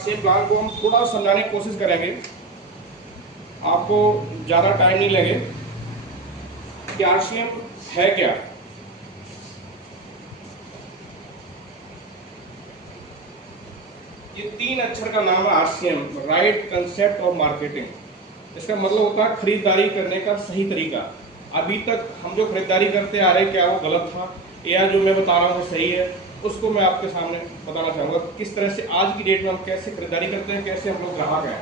Same plan को हम थोड़ा समझाने की कोशिश करेंगे, आपको ज़्यादा टाइम नहीं लगे कि आरसीएम है क्या। ये 3 अक्षर का नाम है आरसीएम, राइट कंसेप्ट और मार्केटिंग। इसका मतलब होता है खरीदारी करने का सही तरीका। अभी तक हम जो खरीदारी करते आ रहे हैं, क्या वो गलत था या जो मैं बता रहा हूँ वो सही है, उसको मैं आपके सामने बताना चाहूँगा। किस तरह से आज की डेट में हम कैसे खरीदारी करते हैं, कैसे हम लोग ग्राहक हैं।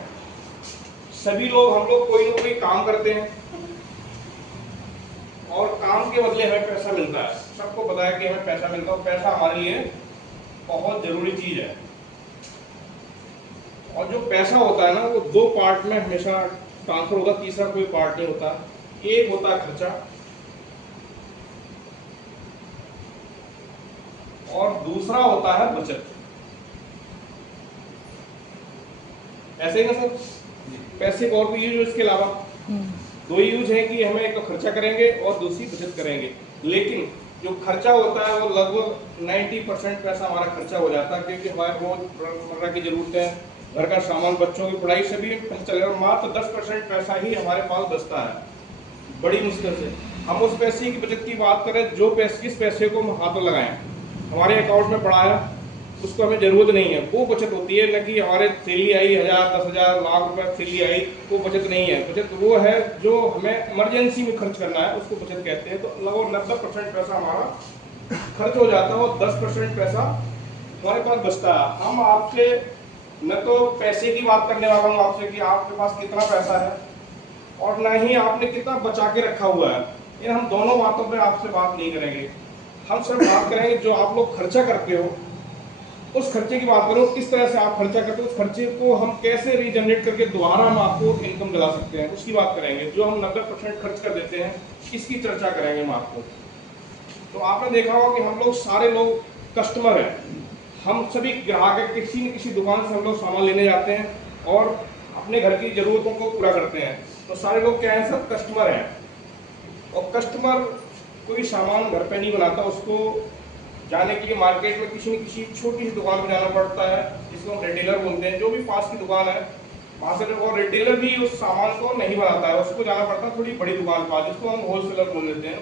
सभी लोग, हम लोग कोई ना कोई काम करते हैं और काम के बदले हमें पैसा मिलता है। सबको पता है कि हमें पैसा मिलता है, और पैसा हमारे लिए बहुत जरूरी चीज है। और जो पैसा होता है ना, वो 2 पार्ट में हमेशा ट्रांसफर होता है, तीसरा कोई पार्ट नहीं होता। एक होता है खर्चा और दूसरा होता है बचत। ऐसे ही ना सर, पैसे का और भी यूज, इसके अलावा 2 यूज है कि हमें एक तो खर्चा करेंगे और दूसरी बचत करेंगे। लेकिन जो खर्चा होता है वो लगभग 90% पैसा हमारा खर्चा हो जाता है, क्योंकि हमारे रोजमर्रा की जरूरतें, घर का सामान, बच्चों की पढ़ाई सभी पैसा चलेगा। मात्र 10% पैसा ही हमारे पास बचता है, बड़ी मुश्किल से। हम उस पैसे की बचत की बात करें, जो पैसे, जिस पैसे को हम हाथ में लगाएं, हमारे अकाउंट में पड़ा है, उसको हमें जरूरत नहीं है, वो बचत होती है। न कि हमारे सैलरी आई 1000, 10,000, लाख रुपए सैलरी आई, वो बचत नहीं है। बचत वो है जो हमें इमरजेंसी में खर्च करना है, उसको बचत कहते हैं। तो लगभग 90% पैसा हमारा खर्च हो जाता है और 10% पैसा हमारे पास बचता है। हम आपसे न तो पैसे की बात करने वाला हूँ आपसे कि आपके पास कितना पैसा है, और न ही आपने कितना बचा के रखा हुआ है। ये हम दोनों बातों पे आपसे बात नहीं करेंगे। हम सिर्फ बात करेंगे जो आप लोग खर्चा करते हो, उस खर्चे की बात करो, किस तरह से आप खर्चा करते हो, उस खर्चे को हम कैसे रीजनरेट करके दोबारा हम आपको इनकम दिला सकते हैं, उसकी बात करेंगे। जो हम 90% खर्च कर देते हैं, इसकी चर्चा करेंगे हम आपको। तो आपने देखा होगा कि हम लोग सारे लोग कस्टमर हैं, हम सभी ग्राहक हैं। किसी न किसी दुकान से हम लोग सामान लेने जाते हैं और अपने घर की जरूरतों को पूरा करते हैं। तो सारे लोग क्या है, सब कस्टमर हैं। और कस्टमर कोई सामान घर पे नहीं बनाता, उसको जाने के लिए मार्केट में किसी न किसी छोटी सी दुकान पर जाना पड़ता है, जिसको हम रिटेलर बोलते हैं। जो भी पास की दुकान है वहाँ से, और रिटेलर भी उस सामान को नहीं बनाता है, उसको जाना पड़ता है थोड़ी बड़ी दुकान पर, जिसको हम होलसेलर बोल देते हैं।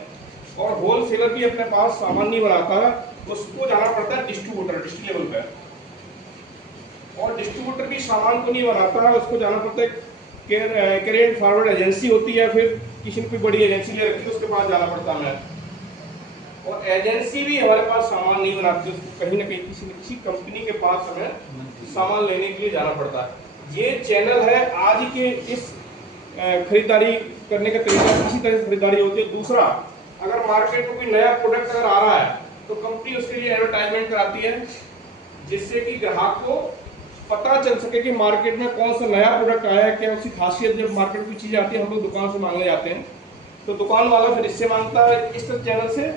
और होलसेलर भी अपने पास सामान नहीं बनाता है, उसको जाना पड़ता है डिस्ट्रीब्यूटर, डिस्ट्री लेवल पे। और डिस्ट्रीब्यूटर भी सामान को नहीं बनाता है, उसको जाना पड़ता है कैरियर फॉरवर्ड एजेंसी होती है, फिर किसी ने कोई बड़ी एजेंसी ले रखी है, उसके पास जाना पड़ता है हमें। और एजेंसी भी हमारे पास सामान नहीं बनाती, उसको कहीं ना कहीं किसी न किसी कंपनी के पास हमें सामान लेने के लिए जाना पड़ता है। ये चैनल है आज के इस खरीदारी करने का तरीका, इसी तरह से खरीदारी होती है। दूसरा, अगर मार्केट में कोई नया प्रोडक्ट अगर आ रहा है तो कंपनी उसके लिए एडवर्टाइजमेंट कराती है, जिससे कि ग्राहक को पता चल सके कि मार्केट में कौन सा नया प्रोडक्ट आया है, क्या उसकी खासियत। जब मार्केट में चीज़ आती है, हम लोग दुकान से मांगने जाते हैं, तो दुकान वाला फिर इससे मांगता है, इस चैनल से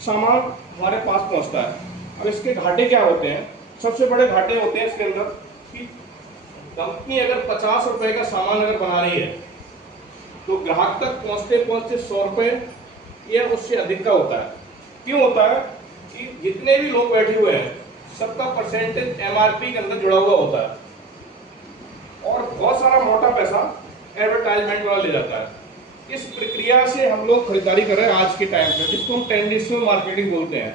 सामान हमारे पास पहुंचता है। अब इसके घाटे क्या होते हैं? सबसे बड़े घाटे होते हैं इसके अंदर कि कंपनी अगर 50 रुपए का सामान अगर बना रही है, तो ग्राहक तक पहुंचते पहुंचते 100 रुपए या उससे अधिक का होता है। क्यों होता है? कि जितने भी लोग बैठे हुए हैं, सबका परसेंटेज एमआरपी के अंदर जुड़ा हुआ होता है, और बहुत सारा मोटा पैसा एडवर्टाइजमेंट वाला ले जाता है। इस प्रक्रिया से हम लोग खरीदारी कर रहे हैं आज के टाइम पे, जिसको हम ट्रेडिशनल मार्केटिंग बोलते हैं।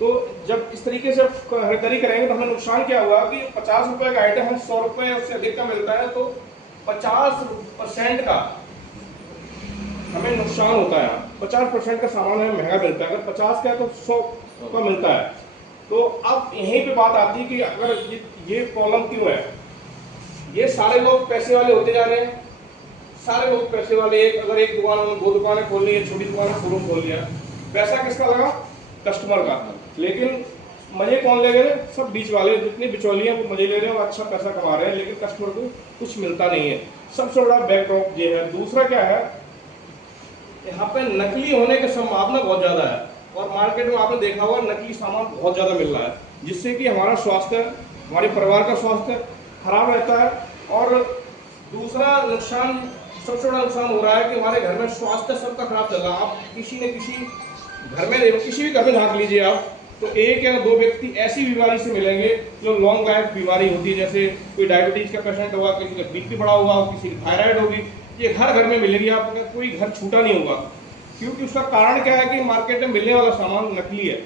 तो जब इस तरीके से खरीदारी करेंगे तो हमें नुकसान क्या हुआ कि 50 रुपए का आइटम हम 100 रुपए उससे अधिक का मिलता है, तो 50% का हमें नुकसान होता है। 50% का सामान हमें महंगा मिलता है, अगर 50 का है तो 100 का मिलता है। तो अब यहीं पे बात आती है कि अगर ये प्रॉब्लम क्यों है। ये सारे लोग पैसे वाले होते जा रहे हैं, सारे लोग पैसे वाले। अगर एक दुकान, 2 दुकानें खोल ली है, छोटी दुकान शोरूम खोल लिया, पैसा किसका लगा? कस्टमर का। लेकिन मजे कौन ले गए? सब बीच वाले, जितने बिचौलिए हैं वो मजे ले रहे हैं और अच्छा पैसा कमा रहे हैं, लेकिन कस्टमर को कुछ मिलता नहीं है। सबसे बड़ा बैकड्रॉप ये है। दूसरा क्या है, यहाँ पे नकली होने की संभावना बहुत ज्यादा है, और मार्केट में आपने देखा होगा नकली सामान बहुत ज्यादा मिल रहा है, जिससे कि हमारा स्वास्थ्य, हमारे परिवार का स्वास्थ्य खराब रहता है। और दूसरा नुकसान, सबसे बड़ा नुकसान हो रहा है कि हमारे घर में स्वास्थ्य सबका खराब चल रहा है। आप किसी न किसी घर में, किसी भी घर में झांक लीजिए आप, तो एक या दो व्यक्ति ऐसी बीमारी से मिलेंगे जो लॉन्ग लाइफ बीमारी होती है, जैसे कोई डायबिटीज का पेशेंट होगा, किसी का बीपी बढ़ा हुआ, किसी की थायराइड होगी, ये हर घर में मिलेगी, आपका कोई घर छूटा नहीं होगा। क्योंकि उसका कारण क्या है कि मार्केट में मिलने वाला सामान नकली है।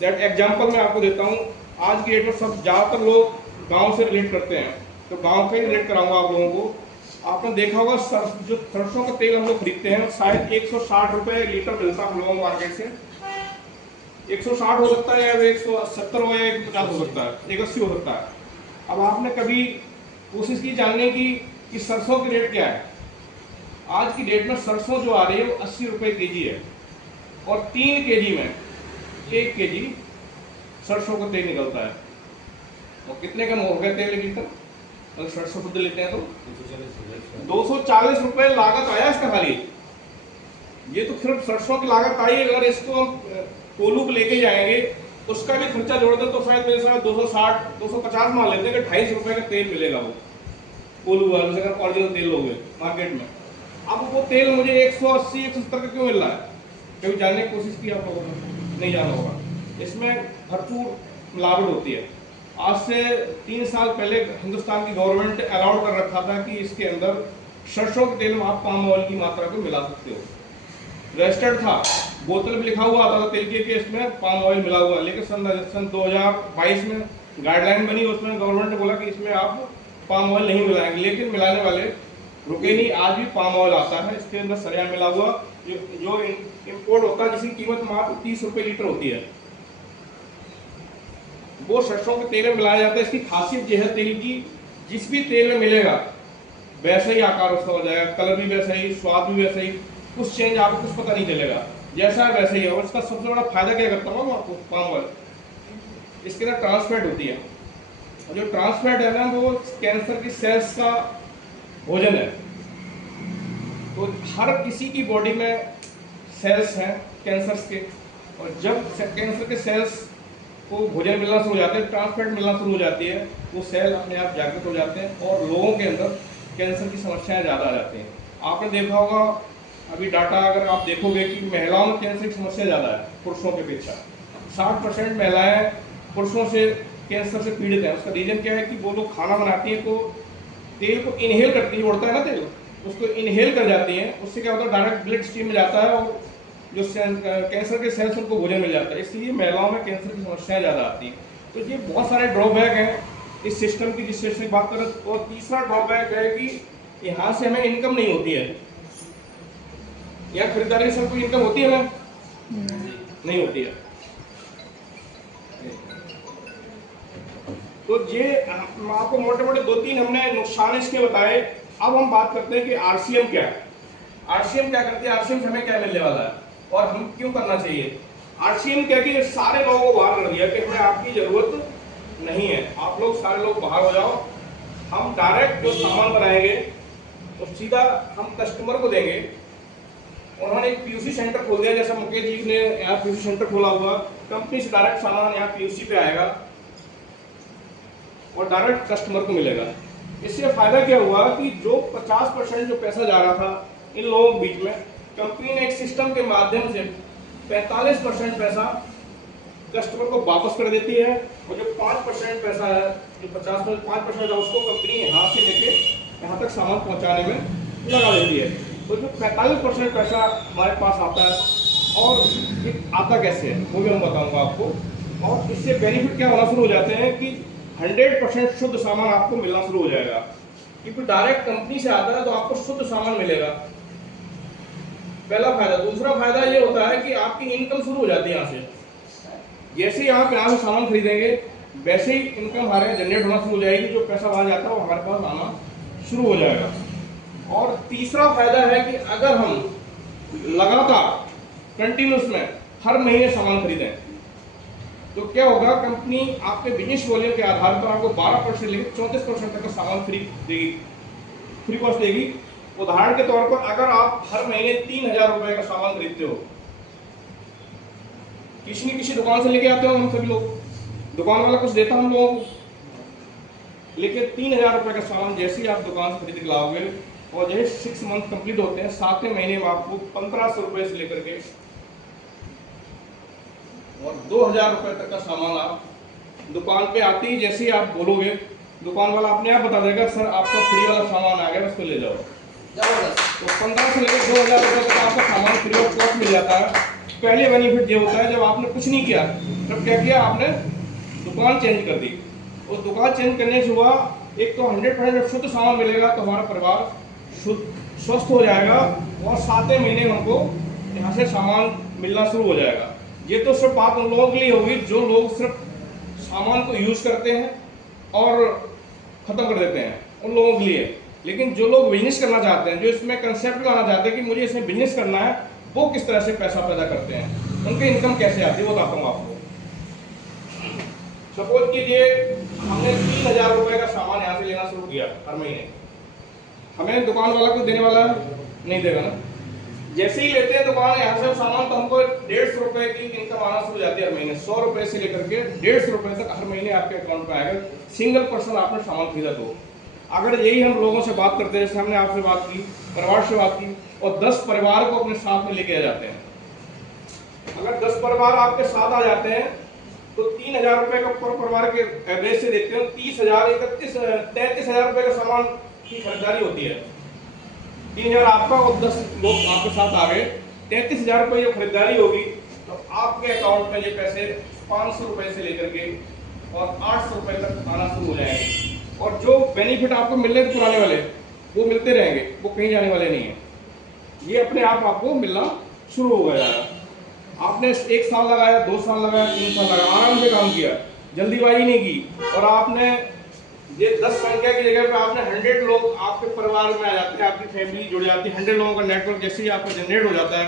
दैट एग्जाम्पल मैं आपको देता हूँ। आज की डेट में सब ज़्यादातर लोग गाँव से रिलेट करते हैं, तो गाँव का ही रिलेट कराऊंगा आप लोगों को। आपने देखा होगा जो सरसों का तेल हम लोग खरीदते हैं, शायद 160 रुपये लीटर मिलता है हम लोगों को मार्केट से। 160 हो सकता है, या 170 हो, या 150 हो सकता है, 180 हो सकता है। अब आपने कभी कोशिश की जानने की कि सरसों की रेट क्या है? आज की डेट में सरसों जो आ रही है वो 80 रुपये केजी है, और 3 केजी में 1 केजी सरसों का तेल निकलता है। और कितने का हो गया तेल लीटर? अगर सरसों खुद लेते हैं तो 240 रुपये लागत आया इसका खाली। ये तो सिर्फ सरसों की लागत आई। अगर इसको हम कोलू पे लेके जाएंगे, उसका भी खर्चा जोड़ दे तो शायद मेरे साथ 260 250 मान लेते हैं कि 250 रुपये का तेल मिलेगा वो कोलू वाले से, अगर ओरिजिनल तेल लोगे मार्केट में। अब वो तेल मुझे 180 170 का क्यों मिल रहा है? कभी जानने की कोशिश की आप लोगों ने? नहीं जाना होगा। इसमें भरपूर मिलावट होती है। आज से 3 साल पहले हिंदुस्तान की गवर्नमेंट ने अलाउड कर रखा था कि इसके अंदर सरसों के तेल में आप पाम ऑयल की मात्रा को मिला सकते हो। रजिस्टर्ड था, बोतल में लिखा हुआ आता था तेल के केस में पाम ऑयल मिला हुआ। लेकिन सन 2022 में गाइडलाइन बनी, उसमें गवर्नमेंट ने बोला कि इसमें आप पाम ऑयल नहीं मिलाएंगे। लेकिन मिलाने वाले रुके नहीं, आज भी पाम ऑयल आता है, इसके अंदर सरिया मिला हुआ जो इम्पोर्ट होता है, जिसकी कीमत मात्र 30 रुपये लीटर होती है, वो सरसों के तेल में मिलाया जाता है। इसकी खासियत यह है तेल की, जिस भी तेल में मिलेगा वैसे ही आकार उसका हो जाएगा, कलर भी वैसा ही, स्वाद भी वैसा ही, कुछ चेंज आपको कुछ पता नहीं चलेगा, जैसा है वैसे ही है। और इसका सबसे बड़ा फायदा क्या करता हूँ आपको, पाम ऑयल, इसके अंदर ट्रांसफैट होती है। और जो ट्रांसफैट है ना, वो कैंसर की सेल्स का भोजन है। तो हर किसी की बॉडी में सेल्स हैं कैंसर्स के, और जब कैंसर के सेल्स को भोजन मिलना शुरू हो जाते हैं, ट्रांसफैट मिलना शुरू हो जाती है, वो सेल अपने आप जागृत हो जाते हैं और लोगों के अंदर कैंसर की समस्याएं ज़्यादा आ जाती हैं। आपने देखा होगा अभी डाटा, अगर आप देखोगे कि महिलाओं में कैंसर की समस्या ज़्यादा है पुरुषों के अपेक्षा। 60% महिलाएं पुरुषों से कैंसर से पीड़ित हैं। उसका रीज़न क्या है कि वो लोग खाना बनाती हैं तो तेल को इनहेल करती है, उड़ता है ना तेल, उसको इनहेल कर जाती हैं। उससे क्या होता है, डायरेक्ट ब्लड स्ट्रीम में जाता है और जो कैंसर के सेल्स उनको भोजन मिल जाता है। इसलिए महिलाओं में कैंसर की समस्याएं ज़्यादा आती हैं। तो ये बहुत सारे ड्रॉबैक हैं इस सिस्टम की, जिस सिस्टम की बात करें। और तीसरा ड्रॉबैक है कि यहाँ से हमें इनकम नहीं होती है। यहाँ खरीदारी से कोई इनकम होती है हमें? नहीं होती है। तो ये आपको मोटे मोटे 2-3 हमने नुकसान इसके बताए। अब हम बात करते हैं कि आरसीएम क्या है। आरसीएम क्या करती है, आरसीएम से हमें क्या मिलने वाला है और हम क्यों करना चाहिए। आरसीएम क्या कि सारे लोगों को बाहर कर दिया कि हमें आपकी जरूरत नहीं है, आप लोग सारे लोग बाहर हो जाओ। हम डायरेक्ट जो सामान बनाएंगे तो सीधा हम कस्टमर को देंगे। उन्होंने एक पीयूसी सेंटर खोल दिया, जैसा मुकेश जी ने यहाँ पीयूसी सेंटर खोला हुआ। कंपनी से डायरेक्ट सामान यहाँ पीयूसी पे आएगा और डायरेक्ट कस्टमर को मिलेगा। इससे फायदा क्या हुआ कि जो 50% जो पैसा जा रहा था इन लोगों के बीच में, कंपनी ने एक सिस्टम के माध्यम से 45% पैसा कस्टमर को वापस कर देती है। और जो 5% पैसा है, जो 5% है, उसको कंपनी यहाँ से लेके यहाँ तक सामान पहुँचाने में लगा देती है। तो जो 45% पैसा हमारे पास आता है, और ये आता कैसे है वो भी हम बताऊँगा आपको। और इससे बेनिफिट क्या होना शुरू हो जाते हैं कि 100% शुद्ध सामान आपको मिलना शुरू हो जाएगा, क्योंकि डायरेक्ट कंपनी से आता है तो आपको शुद्ध सामान मिलेगा, पहला फायदा। दूसरा फायदा ये होता है कि आपकी इनकम शुरू हो जाती है यहाँ से। जैसे ही आप यहाँ से सामान खरीदेंगे वैसे ही इनकम हमारे यहाँ जनरेट होना शुरू हो जाएगी। जो पैसा वहाँ जाता है वो हमारे पास आना शुरू हो जाएगा। और तीसरा फायदा है कि अगर हम लगातार कंटिन्यूस में हर महीने सामान खरीदें तो क्या होगा, कंपनी आपके बिजनेस वॉल्यूम के आधार पर आपको 12% लेकर 34% तक का सामान फ्री देगी, फ्री कॉस्ट देगी। उदाहरण के तौर पर अगर आप हर महीने 3000 रुपए का सामान खरीदते हो, किसी न किसी दुकान से लेके आते हो हम सभी लोग, दुकान वाला कुछ देता हम लोगों को, लेकिन 3000 रुपए का सामान जैसे ही आप दुकान से खरीद के लाओगे और जैसे 6 मंथ कंप्लीट होते हैं, 7वें महीने में आपको 1500 रुपए से लेकर के और 2000 रुपये तक का सामान आप दुकान पे आते ही जैसे ही आप बोलोगे, दुकान वाला अपने आप बता देगा सर आपका फ्री वाला सामान आ गया, उसको ले जाओ। तो 15 से लेकर 2000 रुपये तक आपका सामान फ्री ऑफ कॉस्ट मिल जाता है। पहले बेनिफिट ये होता है जब आपने कुछ नहीं किया, तब क्या किया आपने, दुकान चेंज कर दी। उस दुकान चेंज करने से हुआ, एक तो 100% शुद्ध सामान मिलेगा तो हमारा परिवार शुद्ध स्वस्थ हो जाएगा, और 7वें महीने हमको यहाँ से सामान मिलना शुरू हो जाएगा। ये तो सिर्फ बात उन लोगों के लिए होगी जो लोग सिर्फ सामान को यूज करते हैं और ख़त्म कर देते हैं, उन लोगों के लिए। लेकिन जो लोग बिजनेस करना चाहते हैं, जो इसमें कंसेप्ट लाना चाहते हैं कि मुझे इसमें बिजनेस करना है, वो किस तरह से पैसा पैदा करते हैं, उनकी इनकम कैसे आती है, वो बताता हूँ आपको। सपोज कीजिए हमने 3000 रुपये का सामान यहाँ से लेना शुरू किया हर महीने, हमें दुकान वाला कुछ देने वाला नहीं देगा ना। जैसे ही लेते हैं दुकान यहाँ से सामान, तो हमको 150 रुपये की इनकम आना शुरू हो जाती है हर महीने। 100 रुपये से लेकर के 150 रुपये तक हर महीने आपके अकाउंट में आएगा, सिंगल पर्सन आपने सामान खरीदा तो। अगर यही हम लोगों से बात करते हैं, जैसे हमने आपसे बात की, परिवार से बात की, और 10 परिवार को अपने साथ में लेके आ जाते हैं, अगर 10 परिवार आपके साथ आ जाते हैं तो 3000 रुपये का पर परिवार के एवरेज से देखते हैं, 33,000 रुपये का सामान की खरीदारी होती है। 3000 आपका और 10 लोग आपके साथ आ गए, 33,000 रुपये जो खरीदारी होगी, तो आपके अकाउंट में ये पैसे 500 रुपये से लेकर के और 800 रुपये तक आना शुरू हो जाएंगे। और जो बेनिफिट आपको मिल रहे थे पुराने वाले, वो मिलते रहेंगे, वो कहीं जाने वाले नहीं है। ये अपने आप आपको मिलना शुरू हो गया है। आपने 1 साल लगाया, 2 साल लगाया, 3 साल लगाया, आराम से काम किया, जल्दीबाजी नहीं की, और आपने ये 10 संख्या की जगह पे आपने 100 लोग आपके परिवार में आ जाते हैं, आपकी फैमिली जुड़ जाती है। 100 लोगों का नेटवर्क जैसे ही आपका जनरेट हो जाता है,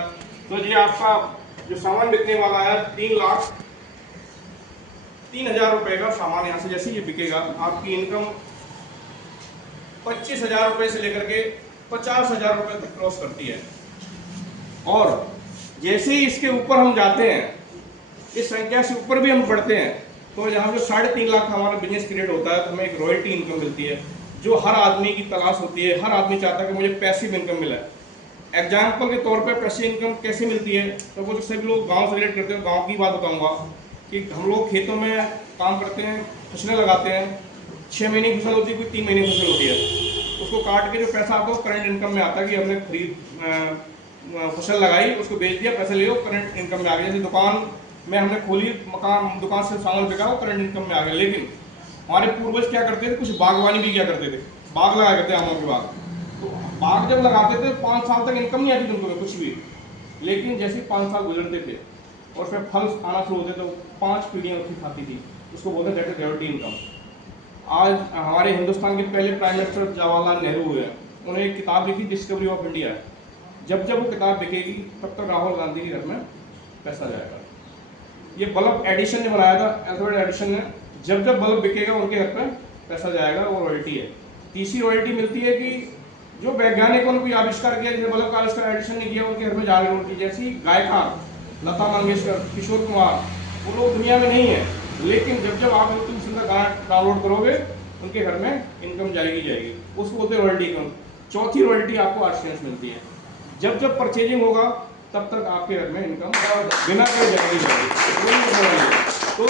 तो ये आपका जो सामान बिकने वाला है 3,03,000 रुपये का सामान यहाँ से जैसे ये बिकेगा, आपकी इनकम 25,000 रुपये से लेकर के 50,000 रुपये तक क्रॉस करती है। और जैसे ही इसके ऊपर हम जाते हैं, इस संख्या से ऊपर भी हम बढ़ते हैं, तो यहाँ जो 3.5 लाख हमारा बिजनेस क्रिएट होता है, तो हमें एक रॉयल्टी इनकम मिलती है, जो हर आदमी की तलाश होती है। हर आदमी चाहता है कि मुझे पैसिव इनकम मिले। एग्जाम्पल के तौर पे पैसिव इनकम कैसे मिलती है, तो वो सभी लोग गांव से रिलेट करते हैं। गांव की बात बताऊंगा कि हम लोग खेतों में काम करते हैं, फसलें लगाते हैं, 6 महीने की फसल होती है, कोई 3 महीने की फसल होती है। उसको काट के जो पैसा आता है वो करंट इनकम में आता है कि हमने फसल लगाई, उसको बेच दिया, पैसे ले लो, करंट इनकम में आ गया। जैसे दुकान में हमने खोली, मकान, दुकान से सामान बिका, वो करंट इनकम में आ गया। लेकिन हमारे पूर्वज क्या करते थे, कुछ बागवानी भी क्या करते थे, बाग लगाया करते आमों के बाग। तो बाग जब लगाते थे 5 साल तक इनकम नहीं आती थी उनको कुछ भी। लेकिन जैसे 5 साल गुजरते थे और उसमें फल आना शुरू होते, तो 5 पीढ़ियाँ उसकी खाती थी, उसको बोलते दैट इज रॉयल्टी इनकम। आज हमारे हिंदुस्तान के पहले प्राइम मिनिस्टर जवाहरलाल नेहरू हुए, उन्होंने एक किताब लिखी, डिस्कवरी ऑफ इंडिया। जब जब वो किताब बिकेगी, तब तक राहुल गांधी के घर में पैसा जाएगा। ये बल्ब एडिशन ने बनाया था, अल्फ्रेड एडिशन ने। जब जब बल्ब बिकेगा, उनके घर पे पैसा जाएगा, वो रॉयल्टी है। तीसरी रॉयल्टी मिलती है कि जो वैज्ञानिकों ने कोई आविष्कार किया, जैसे बल्ब का आविष्कार एडिशन ने किया, उनके घर में जाएगा रॉयल्टी। जैसी गायकार लता मंगेशकर, किशोर कुमार, वो लोग दुनिया में नहीं है, लेकिन जब जब आप यूट्यूब का गाना डाउनलोड करोगे, उनके घर में इनकम जाएगी। उसको बोलते हैं रॉयल्टी इनकम। चौथी रॉयल्टी आपको आर्ट्स मिलती है। जब जब परचेजिंग होगा, तब तक आपके घर में इनकम बिना कोई जाएगी। तो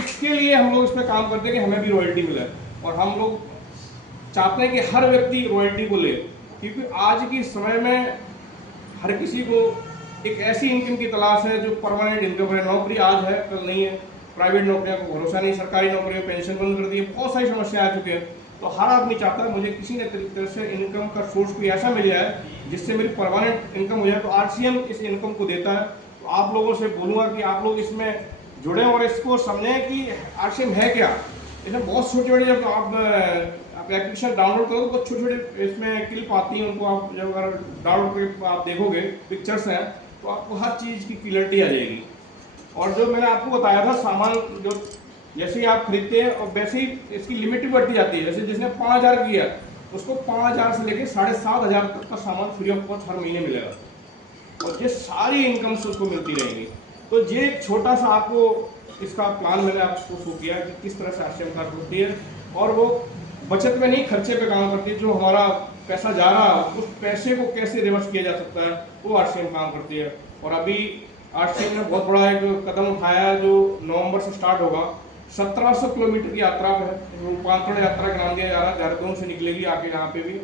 इसके लिए हम लोग इस पर काम करते हैं कि हमें भी रॉयल्टी मिले, और हम लोग चाहते हैं कि हर व्यक्ति रॉयल्टी को ले, क्योंकि आज के समय में हर किसी को एक ऐसी इनकम की तलाश है जो परमानेंट इनकम है। नौकरी आज है, कल नहीं है, प्राइवेट नौकरियों को भरोसा नहीं, सरकारी नौकरियों पेंशन बंद कर दी है, बहुत सारी समस्याएं आ चुकी हैं। तो हर आदमी चाहता है मुझे किसी न तरीके से इनकम का सोर्स कोई ऐसा मिल जाए जिससे मेरी परमानेंट इनकम हो जाए। तो आरसीएम इस इनकम को देता है। तो आप लोगों से बोलूँगा कि आप लोग इसमें जुड़ें और इसको समझें कि आरसीएम है क्या। इसमें बहुत छोटे छोटे, जब आप एप्लीकेशन डाउनलोड करो तो छोटे छोटे इसमें क्लिप आती हैं, उनको आप जब अगर डाउनलोड करके आप देखोगे, पिक्चर्स हैं, तो आपको हर चीज़ की क्लियरिटी आ जाएगी। और जो मैंने आपको बताया था, सामान जो जैसे ही आप खरीदते हैं और वैसे ही इसकी लिमिट भी बढ़ती जाती है। जैसे जिसने 5,000 किया, उसको 5,000 से लेकर 7,500 तक का सामान फ्री ऑफ कॉस्ट हर महीने मिलेगा, और ये सारी इनकम से उसको मिलती रहेंगी। तो ये एक छोटा सा आपको इसका प्लान मैंने आपको शो किया कि किस तरह से आरसीएम कार्ड होती है, और वो बचत में नहीं, खर्चे पे काम करती है। जो हमारा पैसा जा रहा है, उस पैसे को कैसे रिवर्स किया जा सकता है, वो आरसीएम काम करती है। और अभी आरसीएम ने बहुत बड़ा एक कदम उठाया है जो नवंबर से स्टार्ट होगा। 1700 किलोमीटर की यात्रा है, रूपांतरण यात्रा का नाम दिया जा रहा है। देहरादून से निकलेगी आके यहाँ पे भी।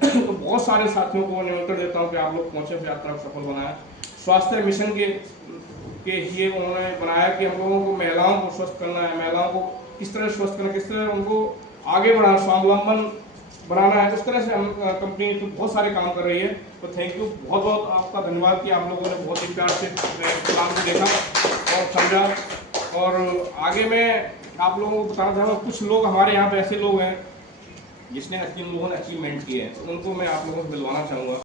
तो बहुत सारे साथियों को निमंत्रण देता हूँ कि आप लोग पहुँचे, यात्रा को सफल बनाएं। स्वास्थ्य मिशन के ये उन्होंने बनाया कि हम लोगों को महिलाओं को स्वस्थ करना है, महिलाओं को किस तरह स्वस्थ करना, किस तरह उनको आगे बढ़ाना, स्वावलंबन बनाना है। उस तरह से हम कंपनी तो बहुत सारे काम कर रही है। तो थैंक यू, बहुत बहुत आपका धन्यवाद कि आप लोगों ने बहुत ही प्यार से काम को देखा और समझा। और आगे मैं आप लोगों को बताना चाहूँगा, कुछ लोग हमारे यहाँ पे ऐसे लोग हैं जिसने जिन लोगों ने अचीवमेंट किए हैं, तो उनको मैं आप लोगों से मिलवाना चाहूँगा।